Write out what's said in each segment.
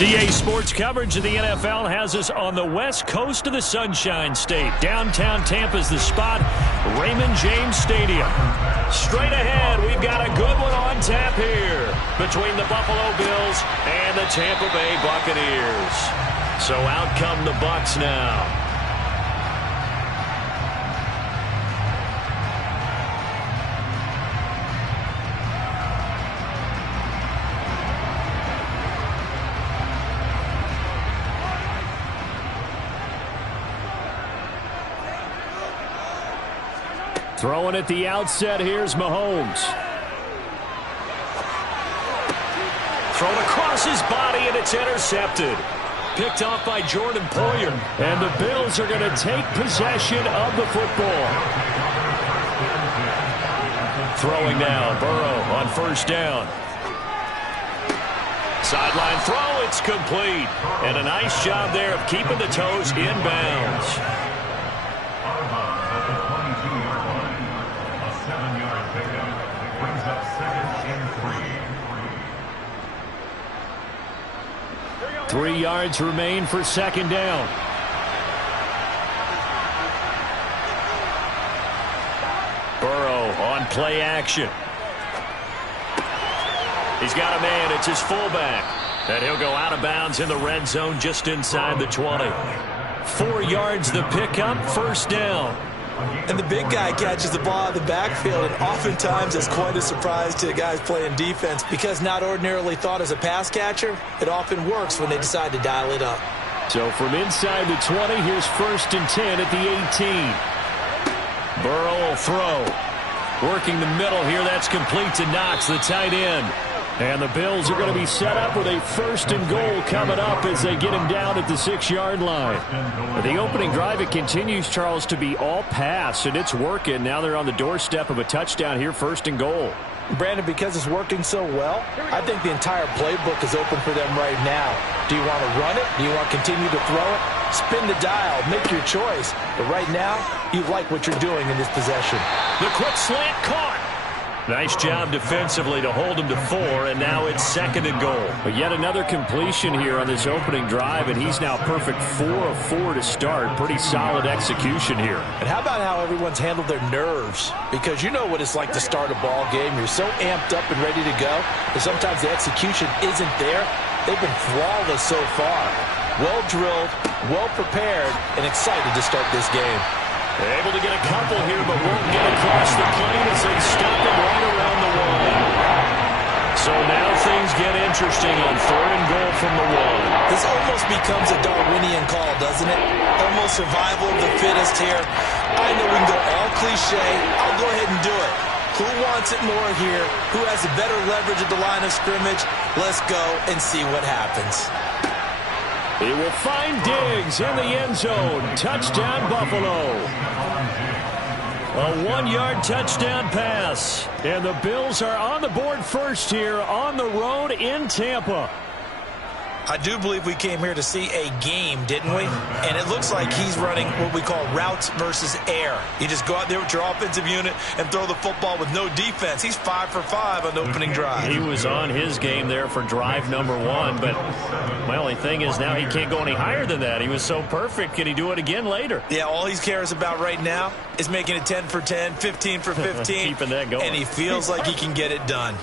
DA Sports coverage of the NFL has us on the west coast of the Sunshine State. Downtown Tampa's the spot, Raymond James Stadium. Straight ahead, we've got a good one on tap here between the Buffalo Bills and the Tampa Bay Buccaneers. So out come the Bucs now. Throwing at the outset, here's Mahomes. Thrown across his body, and it's intercepted. Picked off by Jordan Poyer. And the Bills are going to take possession of the football. Throwing now, Burrow on first down. Sideline throw, it's complete. And a nice job there of keeping the toes in bounds. 3 yards remain for second down. Burrow on play action. He's got a man. It's his fullback. And he'll go out of bounds in the red zone just inside the 20. 4 yards the pickup, first down. And the big guy catches the ball out of the backfield, and oftentimes it's quite a surprise to the guys playing defense because not ordinarily thought as a pass catcher, it often works when they decide to dial it up. So from inside the 20, here's first and 10 at the 18. Burrow will throw. Working the middle here, that's complete to Knox, the tight end. And the Bills are going to be set up with a first and goal coming up as they get him down at the 6-yard line. The opening drive, it continues, Charles, to be all pass, and it's working. Now they're on the doorstep of a touchdown here, first and goal. Brandon, because it's working so well, I think the entire playbook is open for them right now. Do you want to run it? Do you want to continue to throw it? Spin the dial. Make your choice. But right now, you like what you're doing in this possession. The quick slant caught. Nice job defensively to hold him to 4, and now it's second and goal. But yet another completion here on this opening drive, and he's now perfect 4 of 4 to start. Pretty solid execution here. And how about how everyone's handled their nerves? Because you know what it's like to start a ball game. You're so amped up and ready to go, but sometimes the execution isn't there. They've been flawless so far. Well drilled, well prepared, and excited to start this game. Able to get a couple here, but won't get across the plane as they stop him right around the 1. So now things get interesting on third and goal from the 1. This almost becomes a Darwinian call, doesn't it? Almost survival of the fittest here. I know we can go all cliche. I'll go ahead and do it. Who wants it more here? Who has the better leverage at the line of scrimmage? Let's go and see what happens. He will find Diggs in the end zone. Touchdown, Buffalo. A 1-yard touchdown pass. And the Bills are on the board first here on the road in Tampa. I do believe we came here to see a game, didn't we? And it looks like he's running what we call routes versus air. You just go out there with your offensive unit and throw the football with no defense. He's 5 for 5 on the opening drive. He was on his game there for drive number 1, but my only thing is now he can't go any higher than that. He was so perfect. Can he do it again later? Yeah, all he cares about right now is making it 10 for 10, 15 for 15. Keeping that going. And he feels like he can get it done.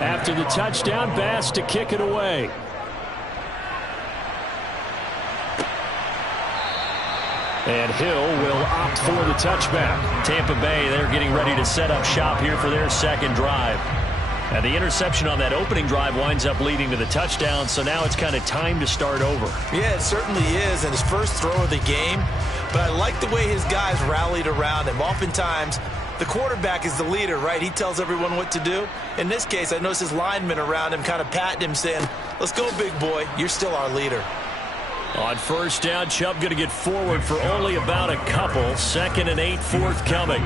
After the touchdown, Bass to kick it away. And Hill will opt for the touchback. Tampa Bay, they're getting ready to set up shop here for their second drive. And the interception on that opening drive winds up leading to the touchdown, so now it's kind of time to start over. Yeah, it certainly is, and his first throw of the game. But I like the way his guys rallied around him. Oftentimes, The quarterback is the leader, right? He tells everyone what to do. In this case, I noticed his linemen around him kind of patting him, saying, let's go, big boy. You're still our leader. On first down, Chubb going to get forward for only about a couple. 2nd and 8 forthcoming.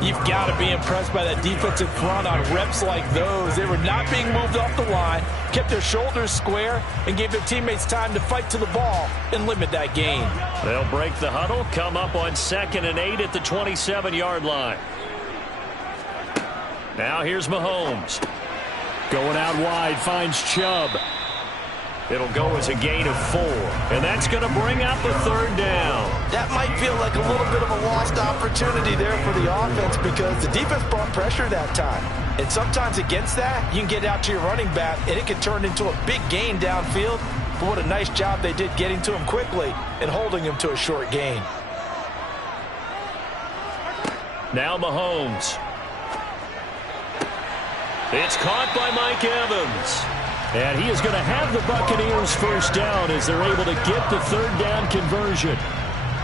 You've got to be impressed by that defensive front on reps like those. They were not being moved off the line, kept their shoulders square, and gave their teammates time to fight to the ball and limit that gain. They'll break the huddle, come up on 2nd and 8 at the 27-yard line. Now here's Mahomes. Going out wide, finds Chubb. It'll go as a gain of 4, and that's going to bring up the 3rd down. That might feel like a little bit of a lost opportunity there for the offense because the defense brought pressure that time. And sometimes against that, you can get out to your running back, and it can turn into a big gain downfield. But what a nice job they did getting to him quickly and holding him to a short gain. Now Mahomes. It's caught by Mike Evans. And he is going to have the Buccaneers first down as they're able to get the 3rd down conversion.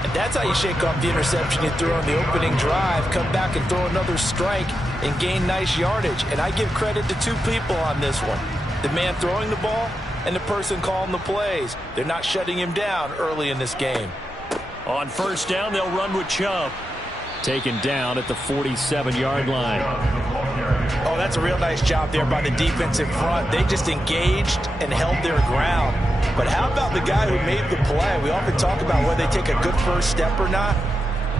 And that's how you shake off the interception you threw on the opening drive, come back and throw another strike and gain nice yardage. And I give credit to 2 people on this one. The man throwing the ball and the person calling the plays. They're not shutting him down early in this game. On first down, they'll run with Chubb. Taken down at the 47-yard line. Oh, that's a real nice job there by the defensive front. They just engaged and held their ground. But how about the guy who made the play? We often talk about whether they take a good first step or not.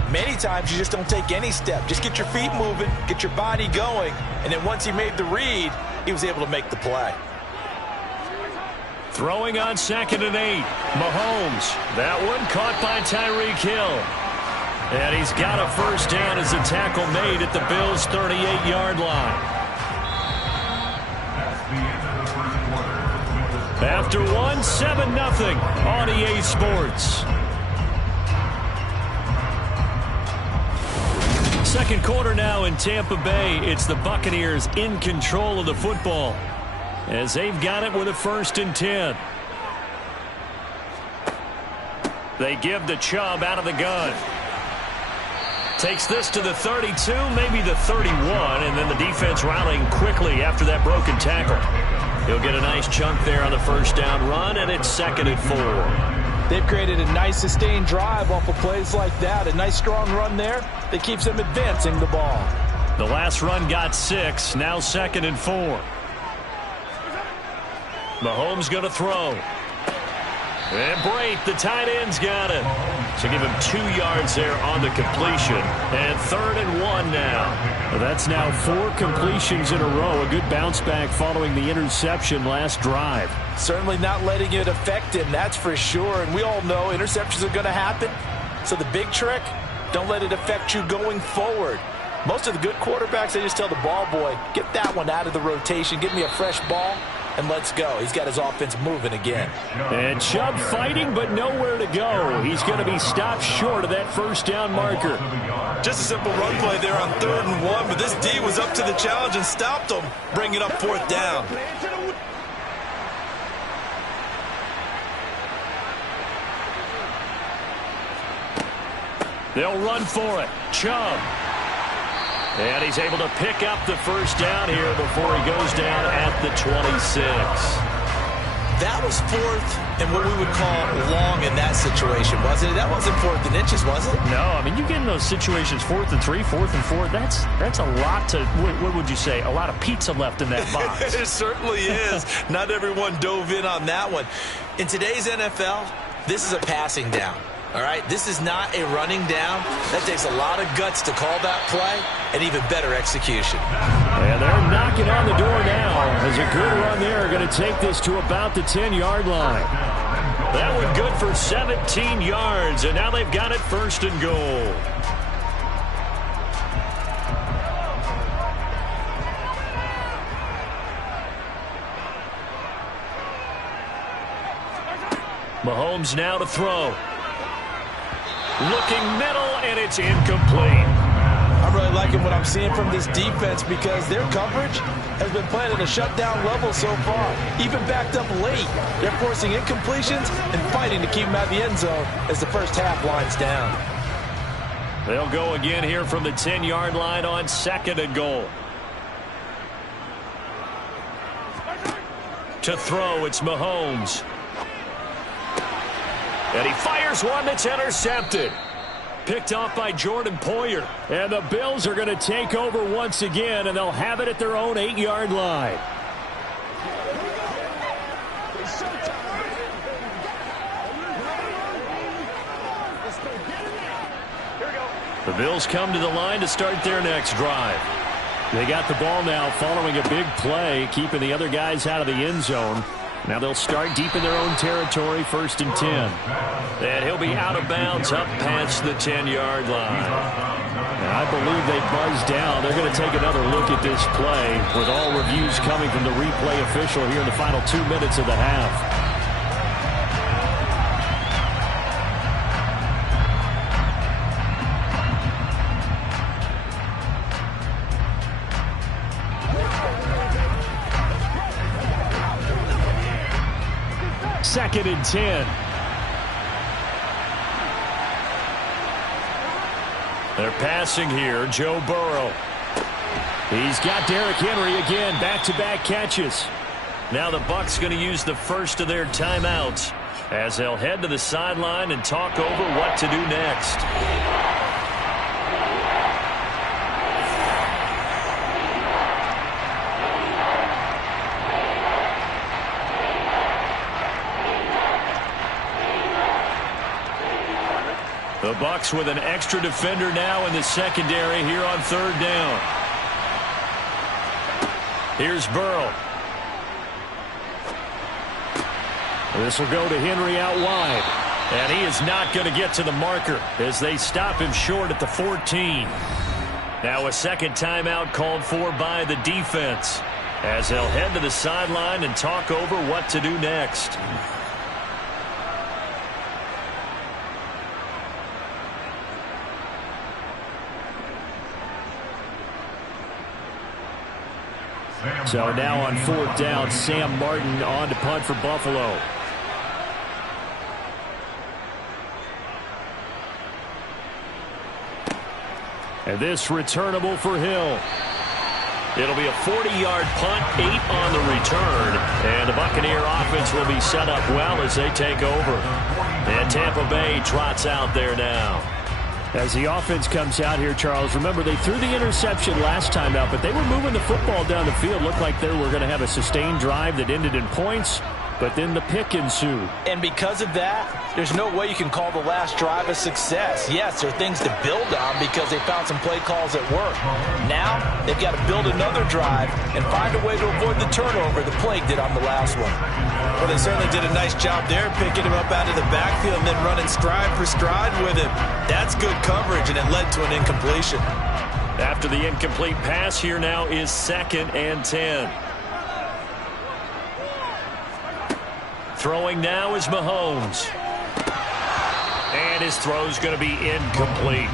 Many times you just don't take any step. Just get your feet moving, get your body going, and then once he made the read, he was able to make the play. Throwing on 2nd and 8. Mahomes. That one caught by Tyreek Hill. And he's got a first down as a tackle made at the Bills' 38-yard line. After 7-0 on EA Sports. Second quarter now in Tampa Bay. It's the Buccaneers in control of the football as they've got it with a 1st and 10. They give the Chubb out of the gun. Takes this to the 32, maybe the 31, and then the defense rallying quickly after that broken tackle. He'll get a nice chunk there on the first down run, and it's 2nd and 4. They've created a nice sustained drive off of plays like that. A nice strong run there that keeps them advancing the ball. The last run got 6, now 2nd and 4. Mahomes going to throw. And Brate, the tight end's got it. So give him 2 yards there on the completion. And 3rd and 1 now. Well, that's now 4 completions in a row. A good bounce back following the interception last drive. Certainly not letting it affect him, that's for sure. And we all know interceptions are going to happen. So the big trick, don't let it affect you going forward. Most of the good quarterbacks, they just tell the ball boy, get that one out of the rotation, give me a fresh ball, and let's go. He's got his offense moving again. And Chubb fighting, but nowhere to go. He's going to be stopped short of that first down marker. Just a simple run play there on 3rd and 1, but this D was up to the challenge and stopped him, bringing up 4th down. They'll run for it. Chubb. And he's able to pick up the first down here before he goes down at the 26. That was 4th and what we would call long in that situation, wasn't it? That wasn't 4th and inches, was it? No, I mean, you get in those situations 4th and 3, 4th and 4. That's a lot to, what would you say, a lot of pizza left in that box. It certainly is. Not everyone dove in on that one. In today's NFL, this is a passing down. All right, this is not a running down. That takes a lot of guts to call that play and even better execution. And they're knocking on the door now as a good run there going to take this to about the 10-yard line. That one good for 17 yards, and now they've got it 1st and goal. Mahomes now to throw. Looking middle, and it's incomplete. I'm really liking what I'm seeing from this defense because their coverage has been playing at a shutdown level so far. Even backed up late, they're forcing incompletions and fighting to keep them out of the end zone as the first half winds down. They'll go again here from the 10-yard line on 2nd and goal. To throw, it's Mahomes. And he fires one that's intercepted. Picked off by Jordan Poyer. And the Bills are going to take over once again, and they'll have it at their own 8-yard line. The Bills come to the line to start their next drive. They got the ball now following a big play, keeping the other guys out of the end zone. Now they'll start deep in their own territory, 1st and 10. And he'll be out of bounds up past the 10-yard line. And I believe they buzzed down. They're going to take another look at this play with all reviews coming from the replay official here in the final 2 minutes of the half. Second and 10. They're passing here. Joe Burrow. He's got Derrick Henry again. Back-to-back catches. Now the Bucs going to use the first of their timeouts as they'll head to the sideline and talk over what to do next. The Bucs with an extra defender now in the secondary here on 3rd down. Here's Burrow. This will go to Henry out wide. And he is not going to get to the marker as they stop him short at the 14. Now a second timeout called for by the defense as they'll head to the sideline and talk over what to do next. So now on 4th down, Sam Martin on to punt for Buffalo. And this returnable for Hill. It'll be a 40-yard punt, 8 on the return. And the Buccaneer offense will be set up well as they take over. And Tampa Bay trots out there now. As the offense comes out here, Charles, remember they threw the interception last time out, but they were moving the football down the field. Looked like they were going to have a sustained drive that ended in points, but then the pick ensued. And because of that, there's no way you can call the last drive a success. Yes, there are things to build on because they found some play calls that work. Now, they've got to build another drive and find a way to avoid the turnover the Plague did on the last one. Well, they certainly did a nice job there, picking him up out of the backfield and then running stride for stride with him. That's good coverage, and it led to an incompletion. After the incomplete pass, here now is 2nd and 10. Throwing now is Mahomes. And his throw's going to be incomplete.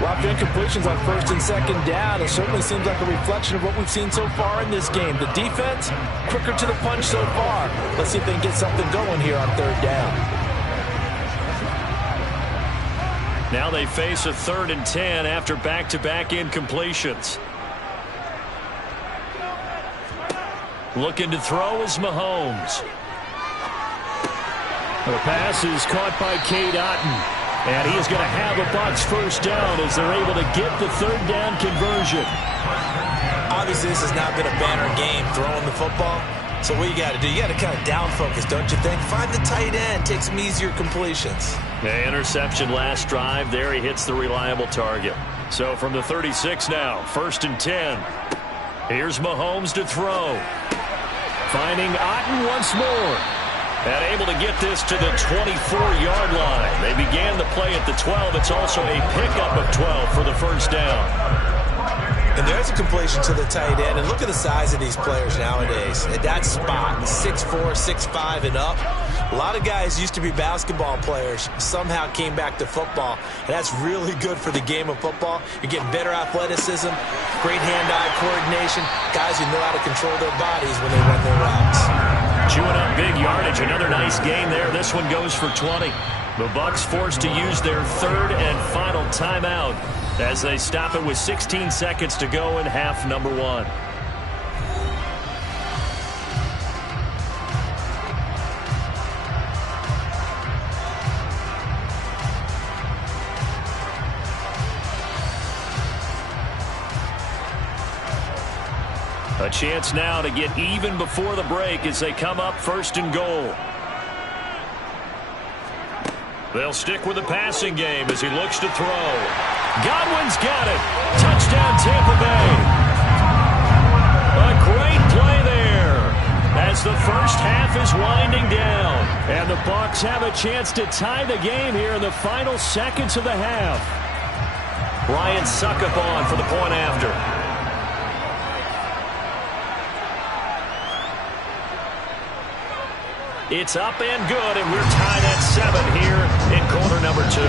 Lots of incompletions on 1st and 2nd down. It certainly seems like a reflection of what we've seen so far in this game. The defense, quicker to the punch so far. Let's see if they can get something going here on 3rd down. Now they face a 3rd and 10 after back-to-back incompletions. Looking to throw is Mahomes. The pass is caught by Cade Otton. And he is going to have a Bucs first down as they're able to get the 3rd down conversion. Obviously, this has not been a banner game throwing the football. So what you got to do, you got to kind of down focus, don't you think? Find the tight end, take some easier completions. The interception last drive. There he hits the reliable target. So from the 36 now, 1st and 10. Here's Mahomes to throw. Finding Otton once more. And able to get this to the 24-yard line. They began the play at the 12. It's also a pickup of 12 for the first down. And there's a completion to the tight end. And look at the size of these players nowadays. At that spot, 6'4", 6'5", and up. A lot of guys used to be basketball players, somehow came back to football. And that's really good for the game of football. You're getting better athleticism, great hand-eye coordination, guys who know how to control their bodies when they run their routes. Chewing up big yardage. Another nice gain there. This one goes for 20. The Bucs forced to use their third and final timeout as they stop it with 16 seconds to go in half number one. A chance now to get even before the break as they come up first and goal. They'll stick with the passing game as he looks to throw. Godwin's got it. Touchdown, Tampa Bay. A great play there as the first half is winding down. And the Bucs have a chance to tie the game here in the final seconds of the half. Ryan Succop on for the point after. It's up and good, and we're tied at 7 here in quarter number 2.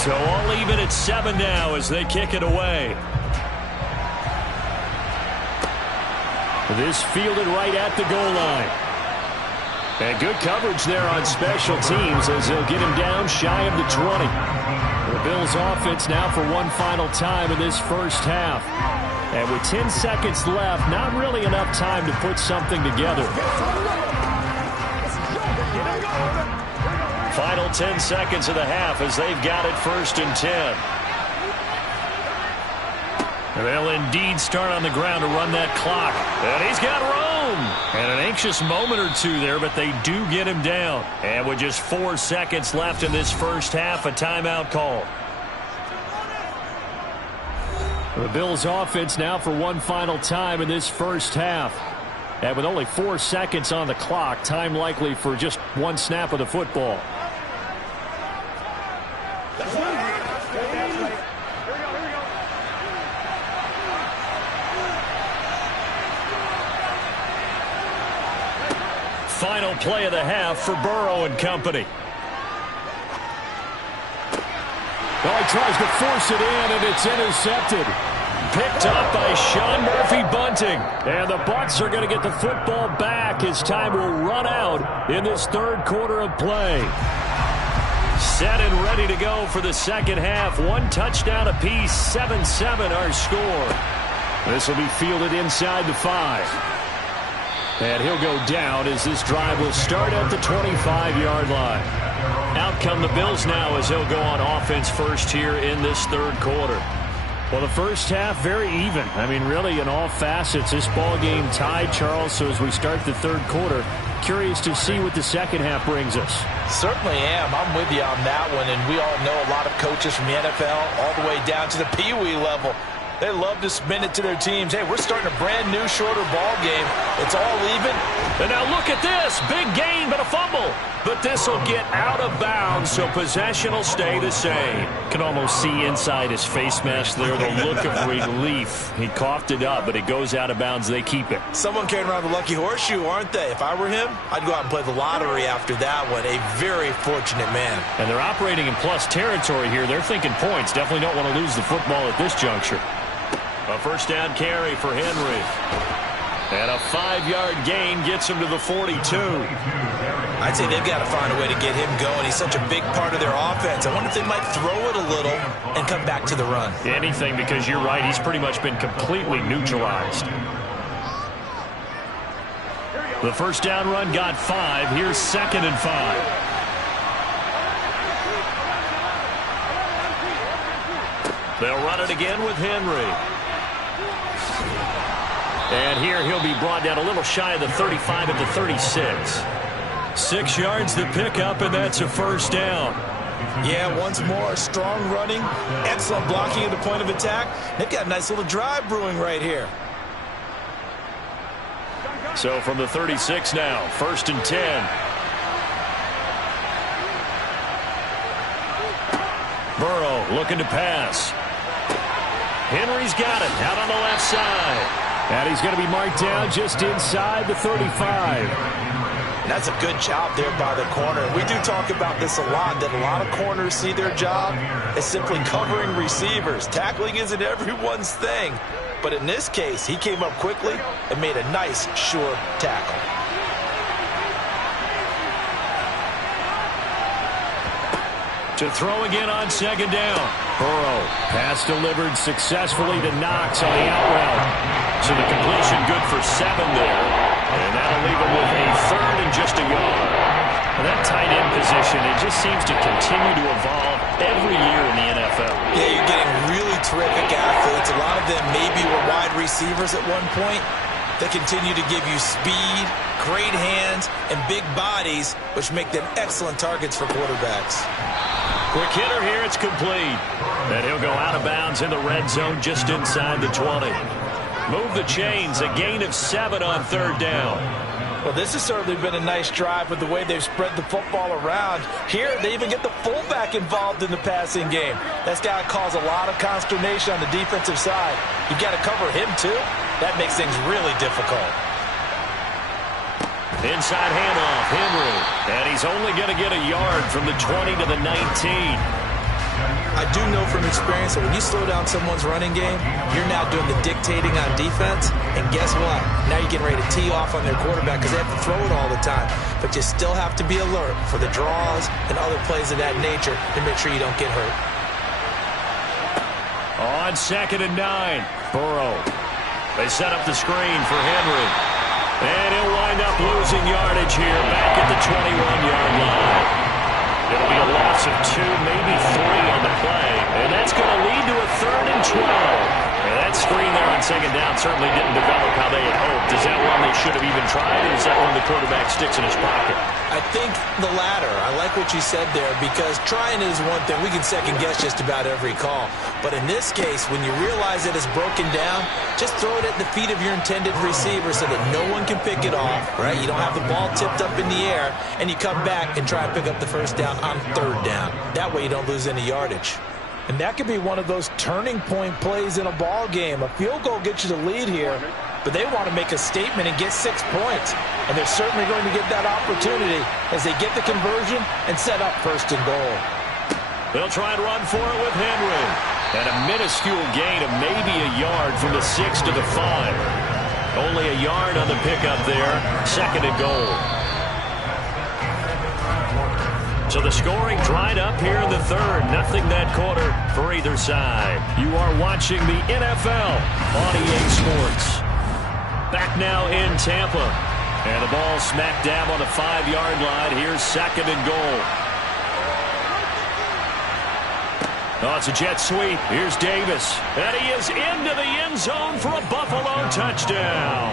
So all even at 7 now as they kick it away. This fielded right at the goal line. And good coverage there on special teams as they'll get him down shy of the 20. The Bills offense now for one final time in this first half. And with 10 seconds left, not really enough time to put something together. Final 10 seconds of the half as they've got it first and 10. And they'll indeed start on the ground to run that clock. And he's got room. And an anxious moment or two there, but they do get him down. And with just 4 seconds left in this first half, a timeout call. The Bills offense now for one final time in this first half. And with only 4 seconds on the clock, time likely for just one snap of the football. Final play of the half for Burrow and company. Well, he tries to force it in, and it's intercepted. Picked up by Sean Murphy-Bunting. And the Bucs are going to get the football back as time will run out in this third quarter of play. Set and ready to go for the second half. One touchdown apiece, 7-7 our score. This will be fielded inside the 5. And he'll go down as this drive will start at the 25-yard line. Out come the Bills now as they'll go on offense first here in this third quarter. Well, the first half, very even. I mean, really, in all facets, this ball game tied, Charles. So as we start the third quarter, curious to see what the second half brings us. Certainly am. I'm with you on that one. And we all know a lot of coaches from the NFL all the way down to the Pee Wee level. They love to spin it to their teams. Hey, we're starting a brand new, shorter ball game. It's all even. And now look at this. Big gain, but a fumble. But this will get out of bounds, so possession will stay the same. Can almost see inside his face mask there the look of relief. He coughed it up, but it goes out of bounds. They keep it. Someone carrying around the lucky horseshoe, aren't they? If I were him, I'd go out and play the lottery after that one. A very fortunate man. And they're operating in plus territory here. They're thinking points. Definitely don't want to lose the football at this juncture. A first down carry for Henry. And a 5-yard gain gets him to the 42. I'd say they've got to find a way to get him going. He's such a big part of their offense. I wonder if they might throw it a little and come back to the run. Anything, because you're right. He's pretty much been completely neutralized. The first down run got 5. Here's 2nd and 5. They'll run it again with Henry. And here he'll be brought down a little shy of the 35 at the 36. 6 yards the pickup, and that's a first down. Yeah, once more, strong running, excellent blocking at the point of attack. They've got a nice little drive brewing right here. So from the 36 now, 1st and 10. Burrow looking to pass. Henry's got it out on the left side. And he's going to be marked down just inside the 35. That's a good job there by the corner. We do talk about this a lot, that a lot of corners see their job as simply covering receivers. Tackling isn't everyone's thing. But in this case, he came up quickly and made a nice, sure tackle. To throw again on 2nd down. Burrow, pass delivered successfully to Knox on the out route. So the completion good for 7 there. And that'll leave him with a 3rd and just a yard. And that tight end position, it just seems to continue to evolve every year in the NFL. Yeah, you're getting really terrific athletes. A lot of them maybe were wide receivers at one point. They continue to give you speed, great hands, and big bodies, which make them excellent targets for quarterbacks. Quick hitter here, it's complete. And he'll go out of bounds in the red zone just inside the 20. Move the chains, a gain of 7 on 3rd down. Well, this has certainly been a nice drive with the way they've spread the football around. Here, they even get the fullback involved in the passing game. That's got to cause a lot of consternation on the defensive side. You've got to cover him, too. That makes things really difficult. Inside handoff, Henry. And he's only going to get a yard from the 20 to the 19. I do know from experience that when you slow down someone's running game, you're now doing the dictating on defense. And guess what? Now you're getting ready to tee off on their quarterback because they have to throw it all the time. But you still have to be alert for the draws and other plays of that nature to make sure you don't get hurt. On 2nd and 9, Burrow. They set up the screen for Henry. And he'll wind up losing yardage here back at the 21-yard line. It'll be a loss of 2, maybe 3 on the play. And that's going to lead to a 3rd and 12. And that screen there on 2nd down certainly didn't develop how they had hoped. Is that one they should have even tried, or is that one the quarterback sticks in his pocket? I think the latter. I like what you said there, because trying is one thing. We can second-guess just about every call. But in this case, when you realize that it's broken down, just throw it at the feet of your intended receiver so that no one can pick it off, right? You don't have the ball tipped up in the air, and you come back and try and pick up the 1st down on 3rd down. That way you don't lose any yardage. And that could be one of those turning point plays in a ball game. A field goal gets you the lead here, but they want to make a statement and get 6 points. And they're certainly going to get that opportunity as they get the conversion and set up 1st and goal. They'll try and run for it with Henry. And a minuscule gain of maybe a yard from the 6 to the 5. Only a yard on the pickup there. 2nd and goal. So the scoring dried up here in the 3rd. Nothing that quarter for either side. You are watching the NFL on EA Sports. Back now in Tampa. And the ball smack dab on the 5-yard line. Here's 2nd and goal. Oh, it's a jet sweep. Here's Davis. And he is into the end zone for a Buffalo touchdown.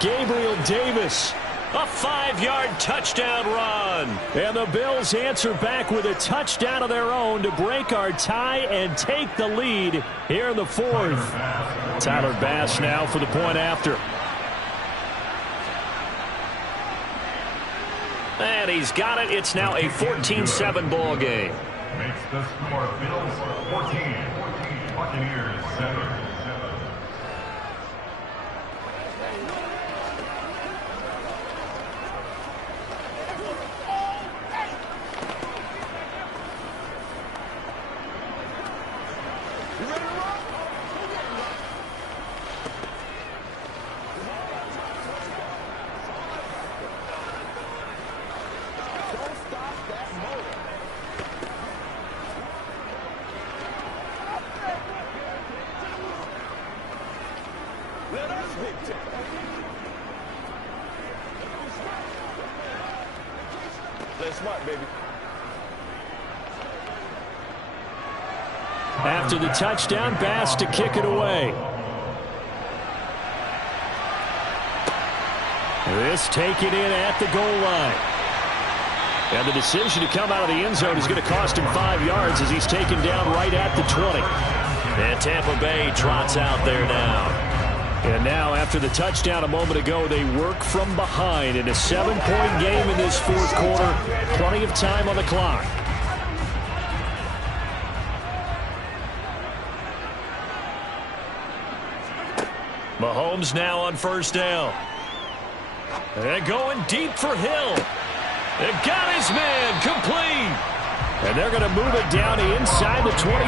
Gabriel Davis. A 5-yard touchdown run. And the Bills answer back with a touchdown of their own to break our tie and take the lead here in the 4th. Tyler Bass now for the point after. And he's got it. It's now a 14-7 ball game. Makes the score Bills 14, Buccaneers 7. After the touchdown, Bass to kick it away. This taken in at the goal line. And the decision to come out of the end zone is going to cost him 5 yards as he's taken down right at the 20. And Tampa Bay trots out there now. And now, after the touchdown a moment ago, they work from behind in a 7-point game in this fourth quarter. Plenty of time on the clock. Mahomes now on first down. And going deep for Hill. They got his man complete. And they're going to move it down to inside the 25.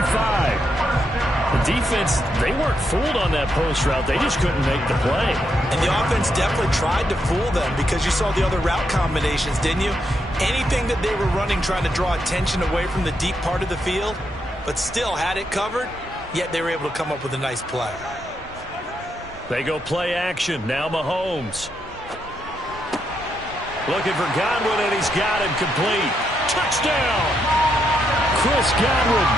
The defense, they weren't fooled on that post route. They just couldn't make the play. And the offense definitely tried to fool them because you saw the other route combinations, didn't you? Anything that they were running trying to draw attention away from the deep part of the field, but still had it covered, yet they were able to come up with a nice play. They go play action. Now Mahomes. Looking for Godwin, and he's got him complete. Touchdown! Chris Godwin,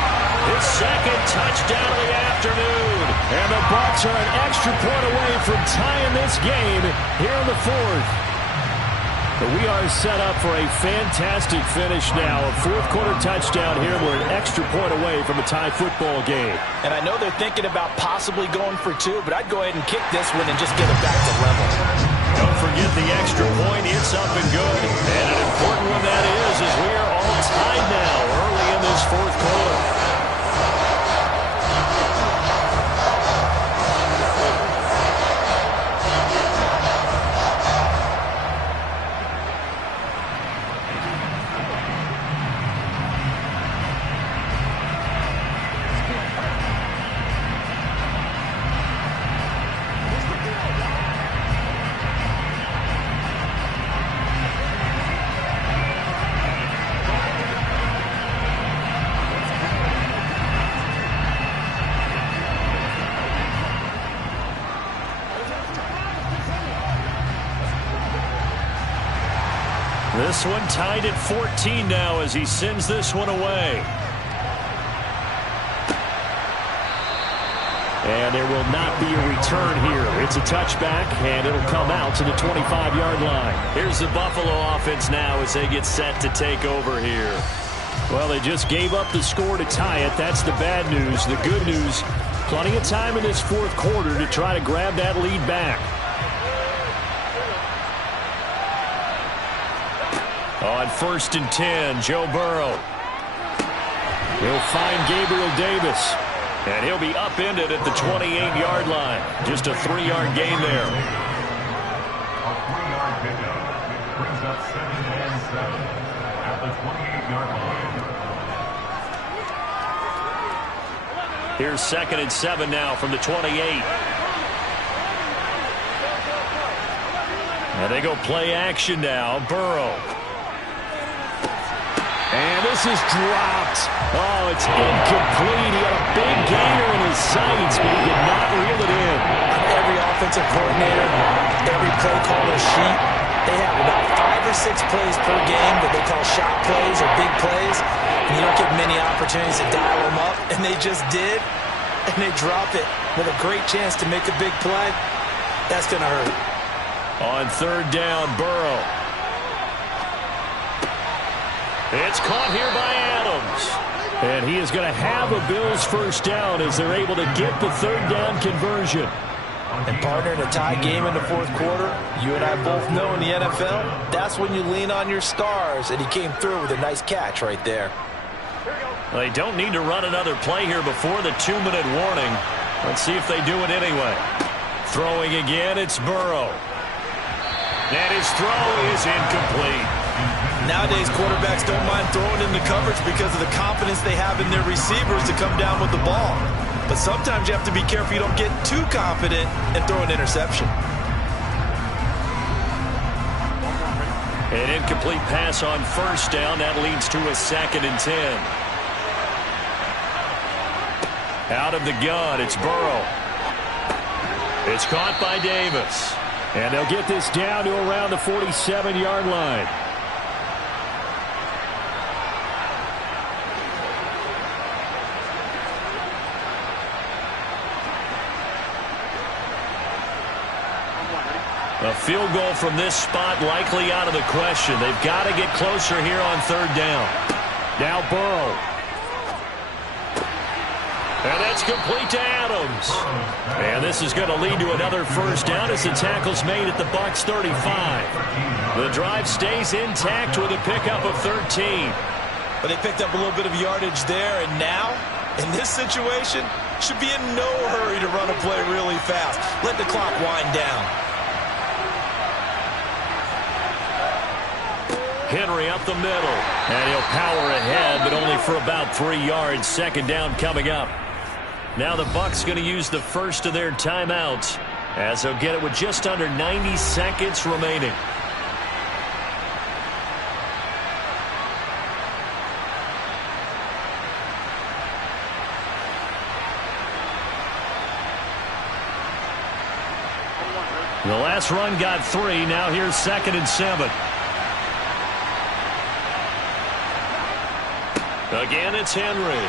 his second touchdown of the afternoon. And the Bucs are an extra point away from tying this game here in the fourth. But we are set up for a fantastic finish now. A fourth-quarter touchdown here. We're an extra point away from a tie football game. And I know they're thinking about possibly going for 2, but I'd go ahead and kick this one and just get it back to level. Don't forget the extra point. It's up and good. And an important one that is, as we are all tied now early in this fourth quarter. This one tied at 14 now as he sends this one away. And there will not be a return here. It's a touchback, and it'll come out to the 25-yard line. Here's the Buffalo offense now as they get set to take over here. Well, they just gave up the score to tie it. That's the bad news. The good news, plenty of time in this fourth quarter to try to grab that lead back. On 1st and 10, Joe Burrow. He'll find Gabriel Davis. And he'll be upended at the 28-yard line. Just a 3-yard gain there. A 3-yard pickup brings up 2nd and 7 at the 28-yard line. Here's 2nd and 7 now from the 28. And they go play action now. Burrow. And this is dropped. Oh, it's incomplete. He had a big gainer in his sights, but he did not reel it in. Every offensive coordinator, every play caller sheet, they have about 5 or 6 plays per game that they call shot plays or big plays. And you don't get many opportunities to dial them up. And they just did. And they drop it with a great chance to make a big play. That's going to hurt. On 3rd down, Burrow. It's caught here by Adams. And he is going to have a Bills first down as they're able to get the 3rd down conversion. And partner, in a tie game in the fourth quarter, you and I both know in the NFL, that's when you lean on your stars. And he came through with a nice catch right there. They don't need to run another play here before the 2-minute warning. Let's see if they do it anyway. Throwing again, it's Burrow. And his throw is incomplete. Nowadays, quarterbacks don't mind throwing into coverage because of the confidence they have in their receivers to come down with the ball. But sometimes you have to be careful you don't get too confident and throw an interception. An incomplete pass on 1st down. That leads to a 2nd and 10. Out of the gun, it's Burrow. It's caught by Davis. And they'll get this down to around the 47-yard line. A field goal from this spot likely out of the question. They've got to get closer here on third down. Now Burrow. And that's complete to Adams. And this is going to lead to another first down as the tackle's made at the Bucs 35. The drive stays intact with a pickup of 13. But they picked up a little bit of yardage there, and now, in this situation, should be in no hurry to run a play really fast. Let the clock wind down. Henry up the middle. And he'll power ahead, but only for about 3 yards. Second down coming up. Now the Bucs going to use the first of their timeouts, as they'll get it with just under 90 seconds remaining. The last run got 3. Now here's 2nd and 7. Again, it's Henry.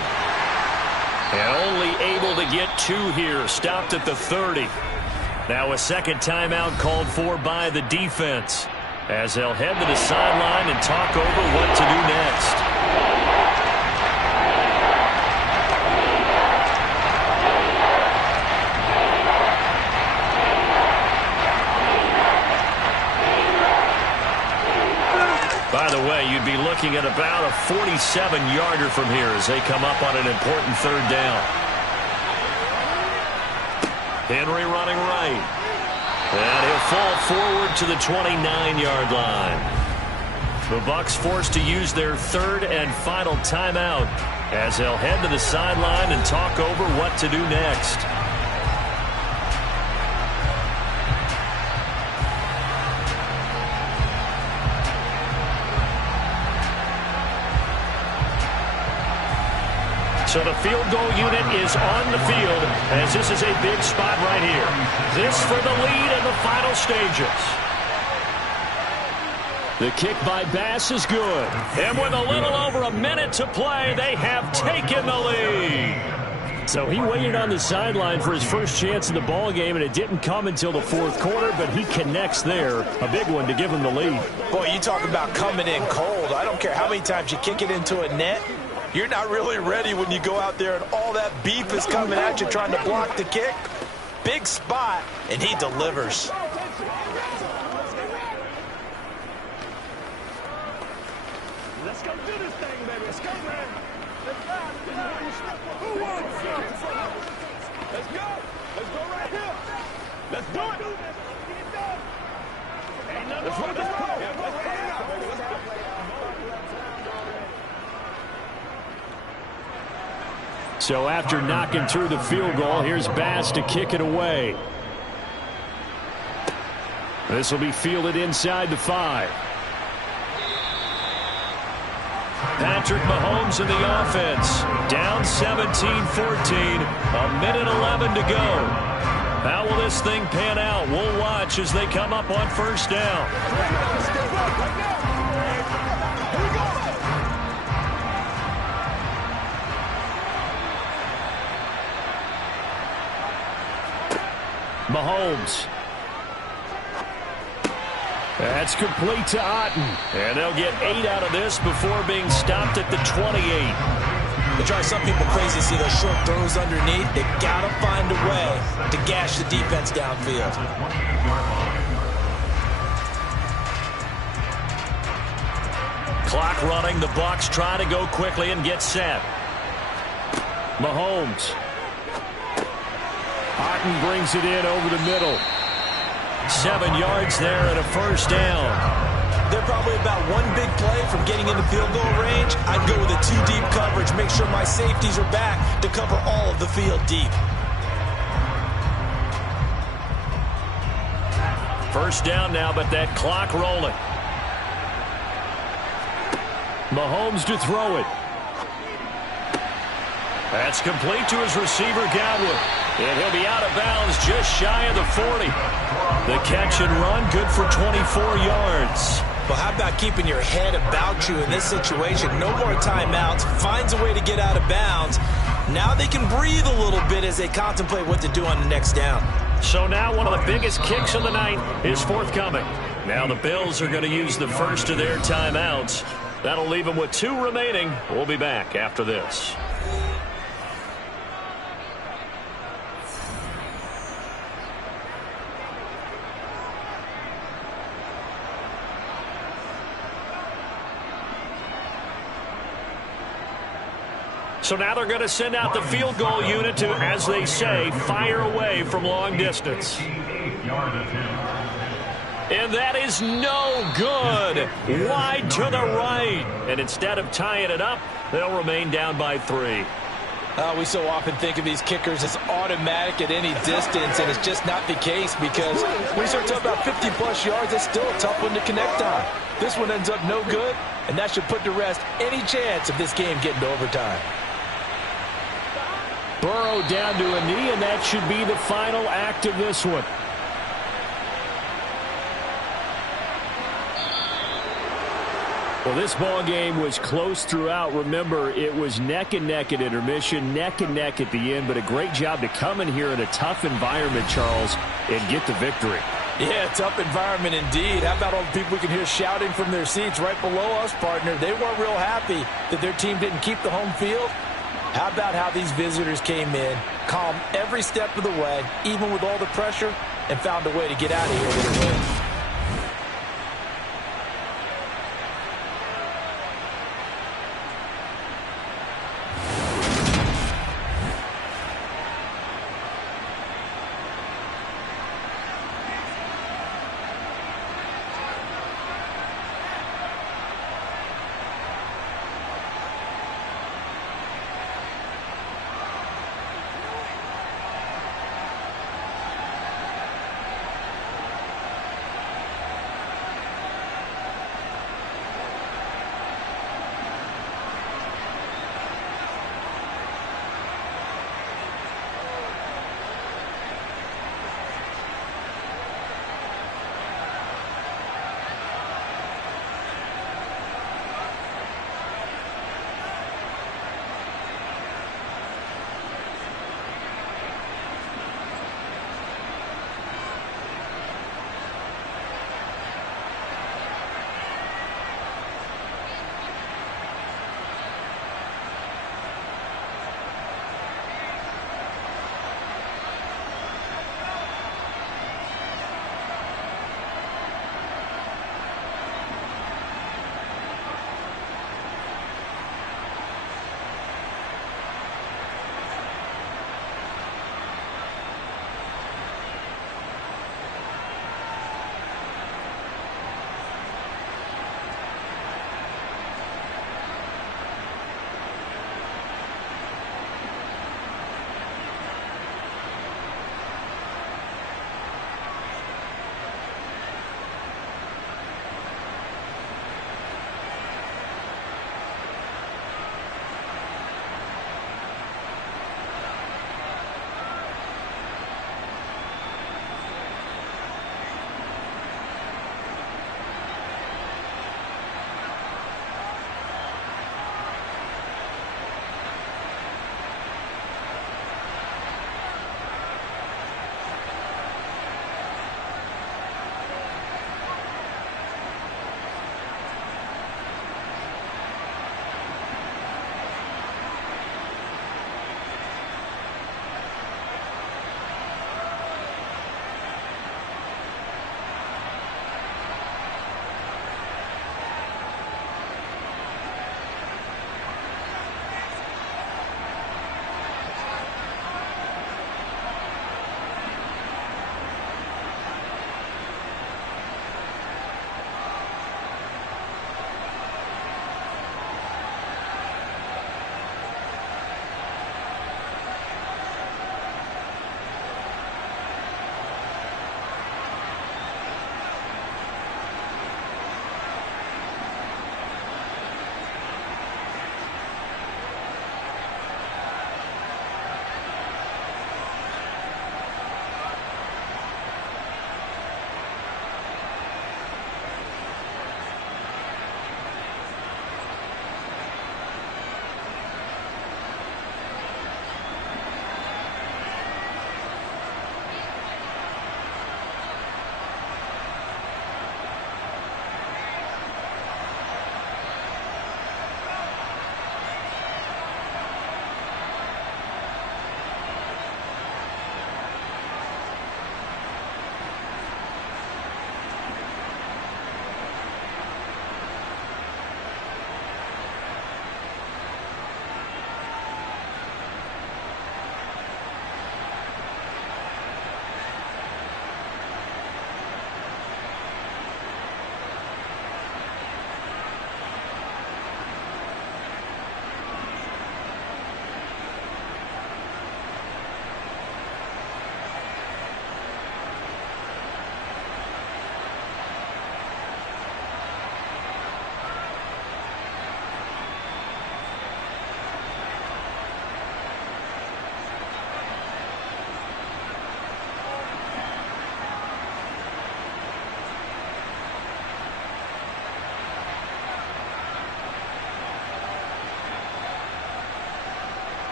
And only able to get 2 here. Stopped at the 30. Now a second timeout called for by the defense, as they'll head to the sideline and talk over what to do next. By the way, you'd be looking at about a 47-yarder from here as they come up on an important third down. Henry running right. And he'll fall forward to the 29-yard line. The Bucs forced to use their third and final timeout, as they'll head to the sideline and talk over what to do next. So the field goal unit is on the field, as this is a big spot right here. This for the lead in the final stages. The kick by Bass is good. And with a little over a minute to play, they have taken the lead. So he waited on the sideline for his first chance in the ball game, and it didn't come until the fourth quarter, but he connects there. A big one to give him the lead. Boy, you talk about coming in cold. I don't care how many times you kick it into a net. You're not really ready when you go out there and all that beef is coming at you trying to block the kick. Big spot, and he delivers. Let's go do this thing, baby. Let's go, man. Who wants some? Let's go. Let's go right here. Let's do it. Let's run this play. Let's play it out, baby. Let's go. So after knocking through the field goal, here's Bass to kick it away. This will be fielded inside the 5. Patrick Mahomes in the offense. Down 17-14. A minute 11 to go. How will this thing pan out? We'll watch as they come up on first down. Mahomes. That's complete to Otten. And they'll get 8 out of this before being stopped at the 28. They drive some people crazy to see those short throws underneath. They got to find a way to gash the defense downfield. Clock running. The Bucs try to go quickly and get set. Mahomes. Otten brings it in over the middle. 7 yards there and a first down. They're probably about one big play from getting into field goal range. I'd go with a 2-deep coverage. Make sure my safeties are back to cover all of the field deep. First down now, but that clock rolling. Mahomes to throw it. That's complete to his receiver, Godwin. And he'll be out of bounds just shy of the 40. The catch and run, good for 24 yards. But how about keeping your head about you in this situation? No more timeouts. Finds a way to get out of bounds. Now they can breathe a little bit as they contemplate what to do on the next down. So now one of the biggest kicks of the night is forthcoming. Now the Bills are going to use the first of their timeouts. That'll leave them with 2 remaining. We'll be back after this. So now they're going to send out the field goal unit to, as they say, fire away from long distance. And that is no good. Wide to the right. And instead of tying it up, they'll remain down by 3. We so often think of these kickers as automatic at any distance, and it's just not the case because when you start talking about 50-plus yards, it's still a tough one to connect on. This one ends up no good, and that should put to rest any chance of this game getting to overtime. Burrow down to a knee, and that should be the final act of this one. Well, this ball game was close throughout. Remember, it was neck and neck at intermission, neck and neck at the end, but a great job to come in here in a tough environment, Charles, and get the victory. Yeah, tough environment indeed. How about all the people we can hear shouting from their seats right below us, partner? They weren't real happy that their team didn't keep the home field. How about how these visitors came in, calm every step of the way, even with all the pressure, and found a way to get out of here with a win?